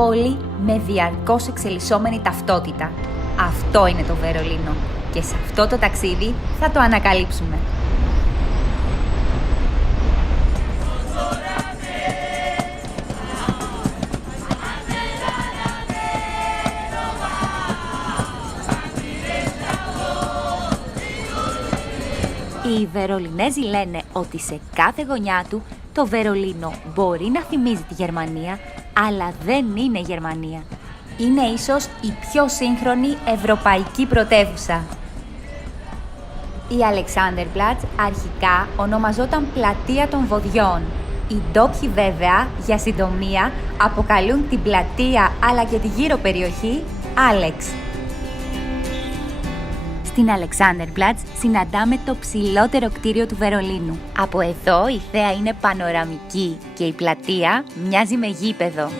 πόλη με διαρκώς εξελισσόμενη ταυτότητα. Αυτό είναι το Βερολίνο και σε αυτό το ταξίδι θα το ανακαλύψουμε. Οι Βερολινέζοι λένε ότι σε κάθε γωνιά του το Βερολίνο μπορεί να θυμίζει τη Γερμανία, αλλά δεν είναι Γερμανία. Είναι ίσως η πιο σύγχρονη ευρωπαϊκή πρωτεύουσα. Η Alexanderplatz αρχικά ονομαζόταν Πλατεία των Βοδιών. Οι ντόπιοι βέβαια, για συντομία, αποκαλούν την πλατεία αλλά και τη γύρω περιοχή Άλεξ. Στην Alexanderplatz συναντάμε το ψηλότερο κτίριο του Βερολίνου. Από εδώ η θέα είναι πανοραμική και η πλατεία μοιάζει με γήπεδο.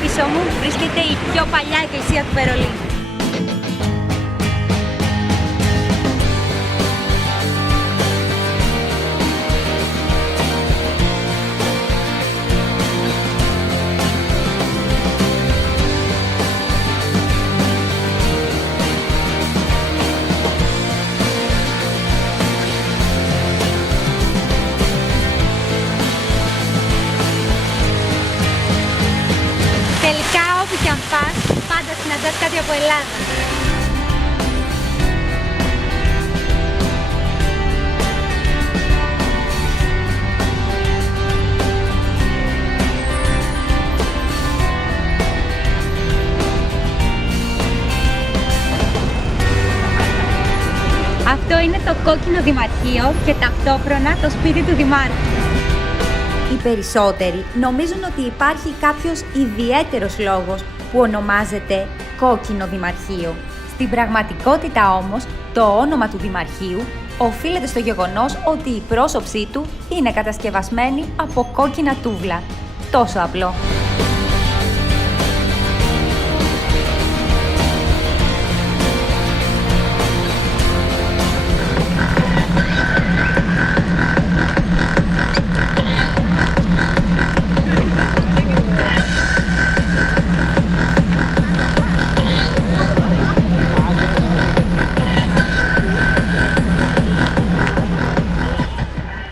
Πίσω μου βρίσκεται η πιο παλιά εκκλησία του Βερολίνου. Τελικά, όπου κι αν πας, πάντα συναντάς κάτι από Ελλάδα. Αυτό είναι το κόκκινο δημαρχείο και ταυτόχρονα το σπίτι του Δημάρχου. Οι περισσότεροι νομίζουν ότι υπάρχει κάποιος ιδιαίτερος λόγος που ονομάζεται Κόκκινο Δημαρχείο. Στην πραγματικότητα όμως, το όνομα του Δημαρχείου οφείλεται στο γεγονός ότι η πρόσωψή του είναι κατασκευασμένη από κόκκινα τούβλα. Τόσο απλό.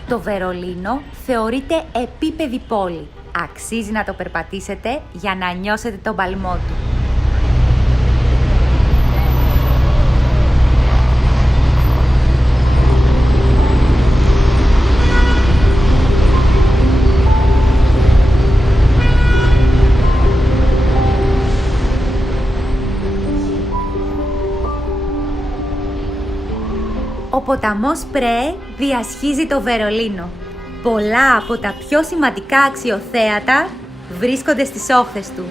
Το Βερολίνο θεωρείται επίπεδη πόλη. Αξίζει να το περπατήσετε για να νιώσετε τον παλμό του. Ο ποταμός Πρέ διασχίζει το Βερολίνο. Πολλά από τα πιο σημαντικά αξιοθέατα βρίσκονται στις όχθες του.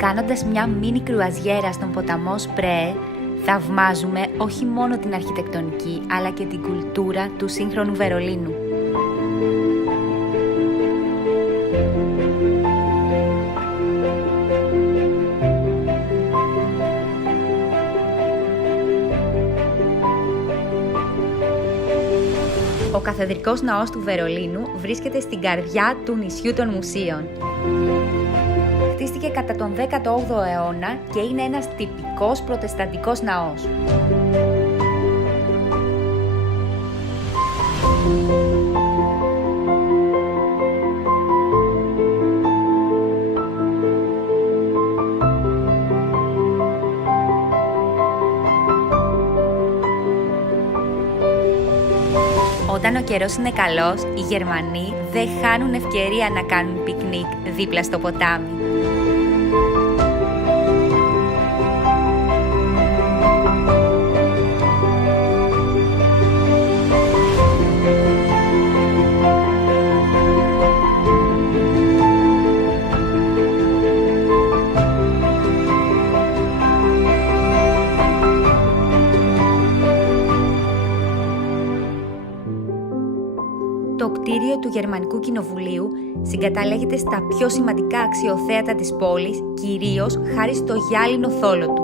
Κάνοντας μια μίνι κρουαζιέρα στον ποταμό Σπρέ, θαυμάζουμε όχι μόνο την αρχιτεκτονική, αλλά και την κουλτούρα του σύγχρονου Βερολίνου. Ο Καθεδρικός Ναός του Βερολίνου βρίσκεται στην καρδιά του νησιού των μουσείων. Χτίστηκε κατά τον 18ο αιώνα και είναι ένας τυπικός προτεσταντικός ναός. Όταν ο καιρός είναι καλός, οι Γερμανοί δεν χάνουν ευκαιρία να κάνουν πικνίκ δίπλα στο ποτάμι. Το κτίριο του Γερμανικού Κοινοβουλίου συγκαταλέγεται στα πιο σημαντικά αξιοθέατα της πόλης, κυρίως χάρη στο γυάλινο θόλο του.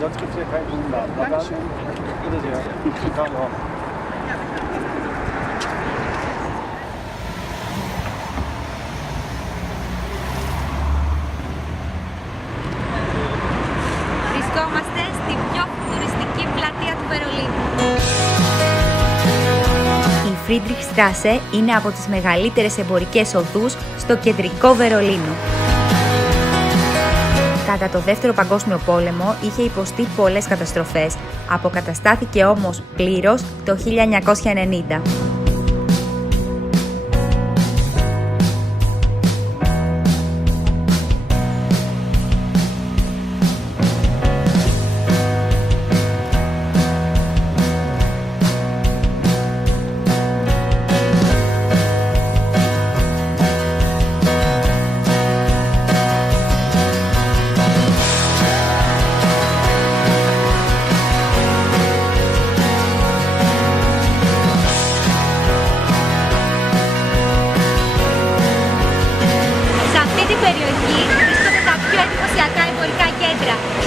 Sonst gibt es hier keinen Blumenladen. Dankeschön. Bitte sehr. Βρισκόμαστε στη πιο τουριστική πλατεία του Βερολίνου. Η Friedrichstraße είναι από τις μεγαλύτερες εμπορικές οδούς στο κεντρικό Βερολίνο. Κατά το Δεύτερο Παγκόσμιο Πόλεμο είχε υποστεί πολλές καταστροφές, αποκαταστάθηκε όμως πλήρως το 1990.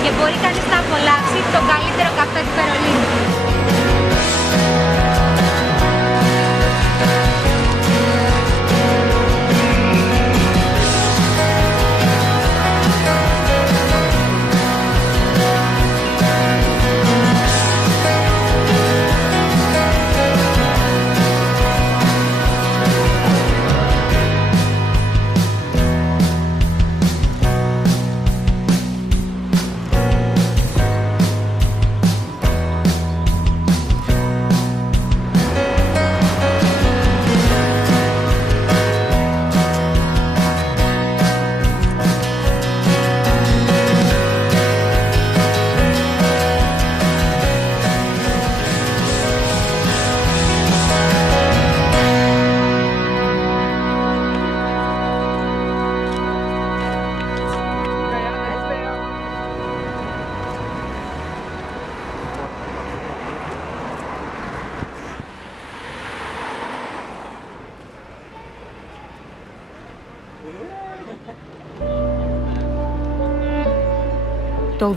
Και μπορεί κανείς να απολαύσει τον καλύτερο καφέ του Βερολίνου. Το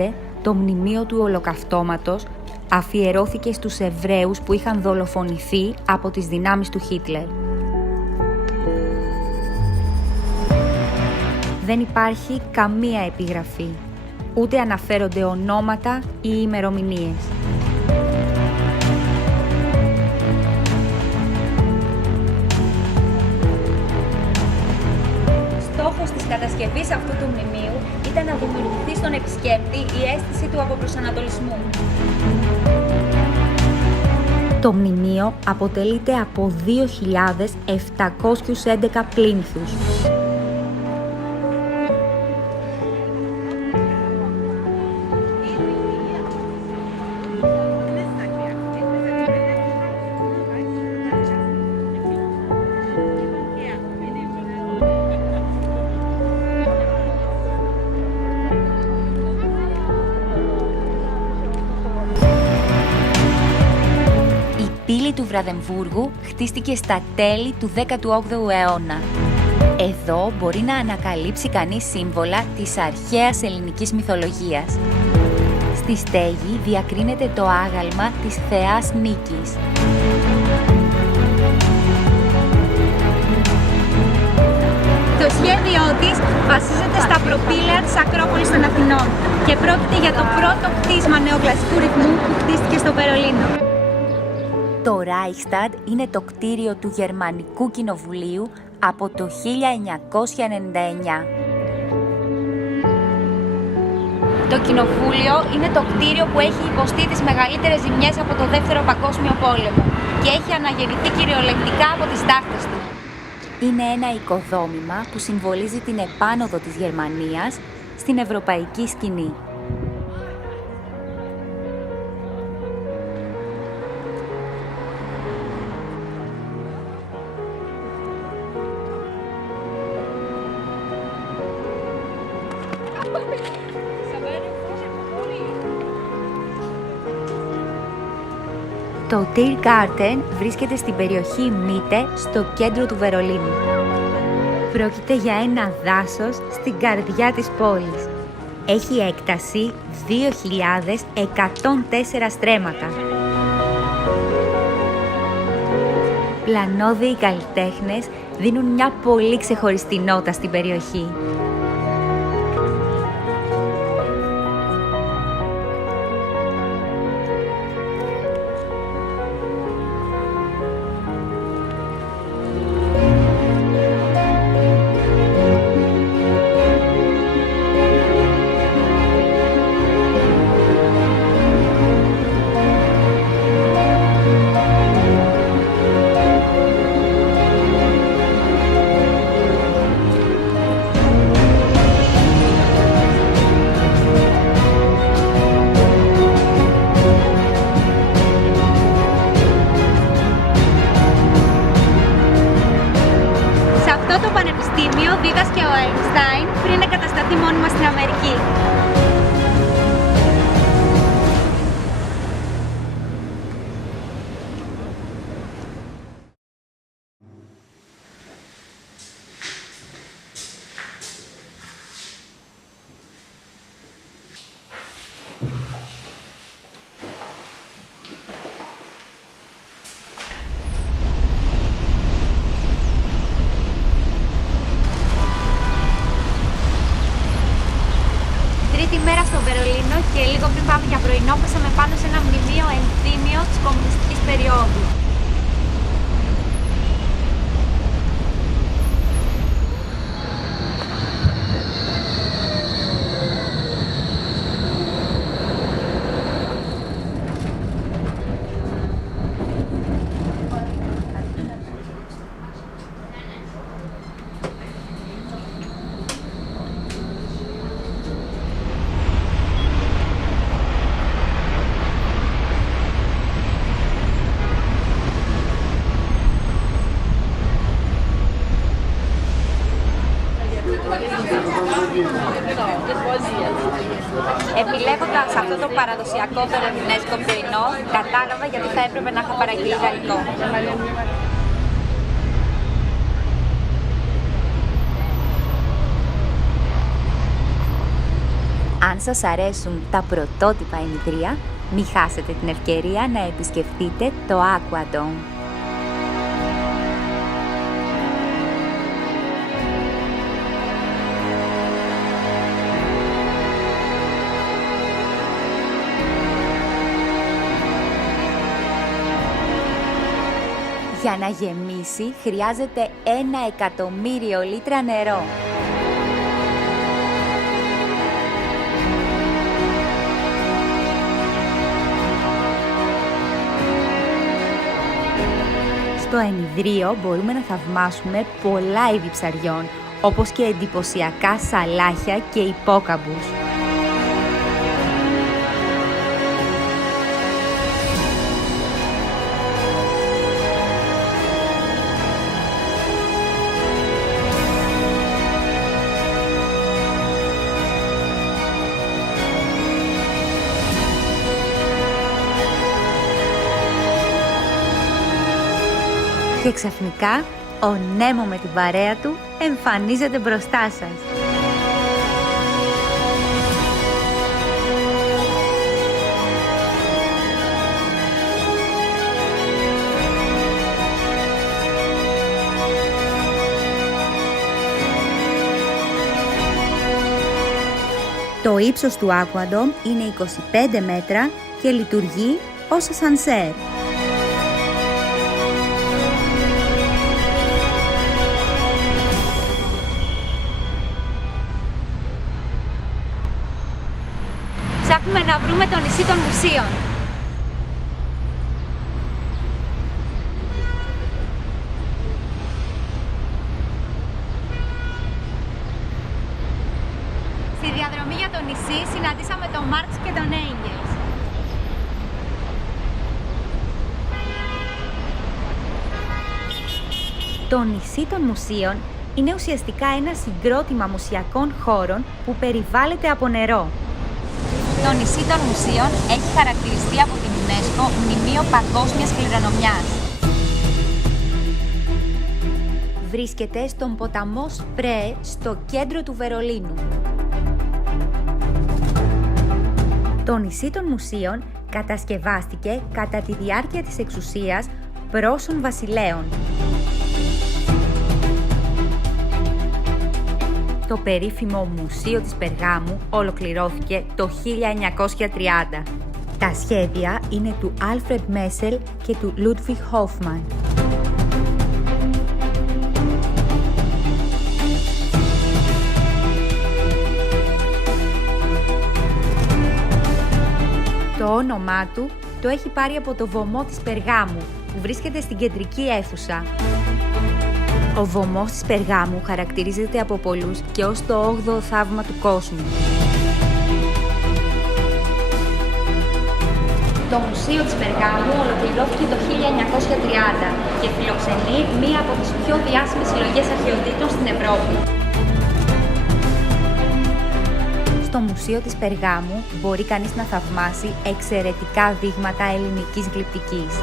2005 το μνημείο του Ολοκαυτώματος αφιερώθηκε στους Εβραίους που είχαν δολοφονηθεί από τις δυνάμεις του Χίτλερ. Δεν υπάρχει καμία επιγραφή, ούτε αναφέρονται ονόματα ή ημερομηνίες. Στόχος της κατασκευής αυτού του μνημείου ήταν να δημιουργηθεί στον επισκέπτη η αίσθηση του αποπροσανατολισμού. Το μνημείο αποτελείται από 2.711 πλίνθους. Η πύλη του Βραδεμβούργου χτίστηκε στα τέλη του 18ου αιώνα. Εδώ μπορεί να ανακαλύψει κανείς σύμβολα της αρχαίας ελληνικής μυθολογίας. Στη στέγη διακρίνεται το άγαλμα της θεάς Νίκης. Το σχέδιό της βασίζεται στα προπήλαια της Ακρόπολης των Αθηνών. Και πρόκειται για το πρώτο κτίσμα νεοκλασικού ρυθμού που χτίστηκε στο Βερολίνο. Το Reichstag είναι το κτίριο του Γερμανικού Κοινοβουλίου από το 1999. Το κοινοβούλιο είναι το κτίριο που έχει υποστεί τις μεγαλύτερες ζημιές από το Δεύτερο Παγκόσμιο Πόλεμο και έχει αναγεννηθεί κυριολεκτικά από τις τάχτες του. Είναι ένα οικοδόμημα που συμβολίζει την επάνωδο της Γερμανίας στην ευρωπαϊκή σκηνή. Το Tiergarten βρίσκεται στην περιοχή Mitte, στο κέντρο του Βερολίνου. Πρόκειται για ένα δάσος στην καρδιά της πόλης. Έχει έκταση 2.104 στρέμματα. Πλανόδιοι καλλιτέχνες δίνουν μια πολύ ξεχωριστή νότα στην περιοχή. Δίδασκε ο Einstein πριν εγκατασταθεί μόνιμα στην Αμερική. Τρίτη μέρα στο Βερολίνο και λίγο πριν πάμε για πρωινό πέσαμε πάνω σε ένα μνημείο ενθύμιο της κομμουνιστικής περίοδου. Επιλέγοντας αυτό το παραδοσιακό βερολινέζικο πρωινό, κατάλαβα γιατί θα έπρεπε να είχα παραγγείλει γαλλικό. Αν σας αρέσουν τα πρωτότυπα ημιτρία, μη χάσετε την ευκαιρία να επισκεφτείτε το Aquadome. Για να γεμίσει χρειάζεται 1.000.000 λίτρα νερό. Στο ενιδρίο μπορούμε να θαυμάσουμε πολλά είδη ψαριών, όπως και εντυπωσιακά σαλάχια και υπόκαμπους. Και ξαφνικά, ο Νέμο με την παρέα του εμφανίζεται μπροστά σας. Το ύψος του Aquadome είναι 25 μέτρα και λειτουργεί ως ασανσέρ. Ψάχνουμε να βρούμε το νησί των Μουσείων. Στη διαδρομή για το νησί συναντήσαμε τον Μάρξ και τον Έγγελς. Το νησί των Μουσείων είναι ουσιαστικά ένα συγκρότημα μουσιακών χώρων που περιβάλλεται από νερό. Το νησί των Μουσείων έχει χαρακτηριστεί από την UNESCO Μνημείο Παγκόσμιας Κληρονομιάς. Βρίσκεται στον ποταμό Σπρέ, στο κέντρο του Βερολίνου. Το νησί των Μουσείων κατασκευάστηκε κατά τη διάρκεια της εξουσίας Πρώσων βασιλέων. Το περίφημο Μουσείο της Περγάμου ολοκληρώθηκε το 1930. Τα σχέδια είναι του Άλφρεντ Μέσελ και του Λούντβιχ Χόφμαν. Το όνομά του το έχει πάρει από το βωμό της Περγάμου, που βρίσκεται στην κεντρική αίθουσα. Ο βωμός της Περγάμου χαρακτηρίζεται από πολλούς και ως το 8ο θαύμα του κόσμου. Το Μουσείο της Περγάμου ολοκληρώθηκε το 1930 και φιλοξενεί μία από τις πιο διάσημες συλλογές αρχαιοτήτων στην Ευρώπη. Στο Μουσείο της Περγάμου μπορεί κανείς να θαυμάσει εξαιρετικά δείγματα ελληνικής γλυπτικής.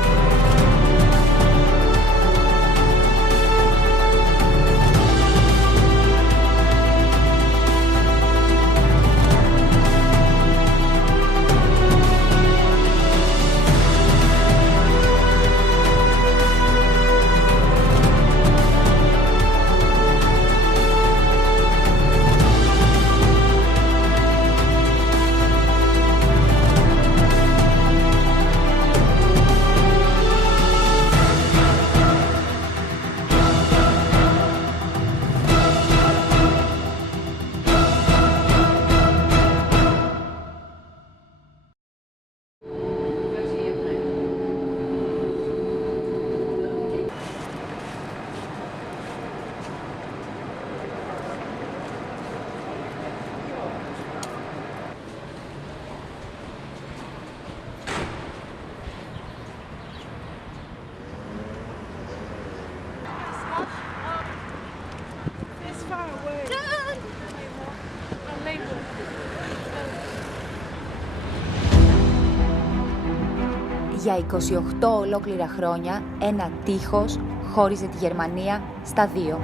Για 28 ολόκληρα χρόνια, ένα τείχος χώριζε τη Γερμανία στα δύο.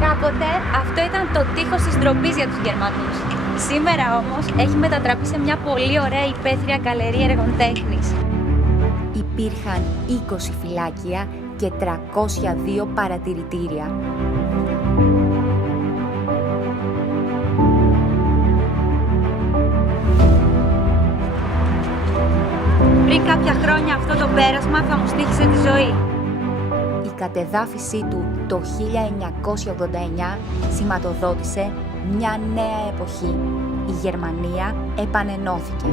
Κάποτε αυτό ήταν το τείχος της ντροπής για τους Γερμανούς. Σήμερα όμως έχει μετατραπεί σε μια πολύ ωραία υπαίθρια γκαλερία έργων τέχνης. Υπήρχαν 20 φυλάκια και 302 παρατηρητήρια. Πριν κάποια χρόνια αυτό το πέρασμα θα μου στοίχισε τη ζωή. Η κατεδάφιση του το 1989 σηματοδότησε μια νέα εποχή. Η Γερμανία επανενώθηκε.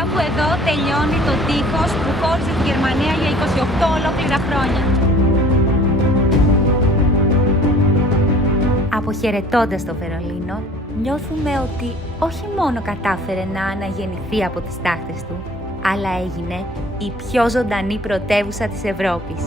Κάπου εδώ τελειώνει το τείχος που χώριζε τη Γερμανία για 28 ολόκληρα χρόνια. Αποχαιρετώντας το Βερολίνο, νιώθουμε ότι όχι μόνο κατάφερε να αναγεννηθεί από τις τάχτες του, αλλά έγινε η πιο ζωντανή πρωτεύουσα της Ευρώπης.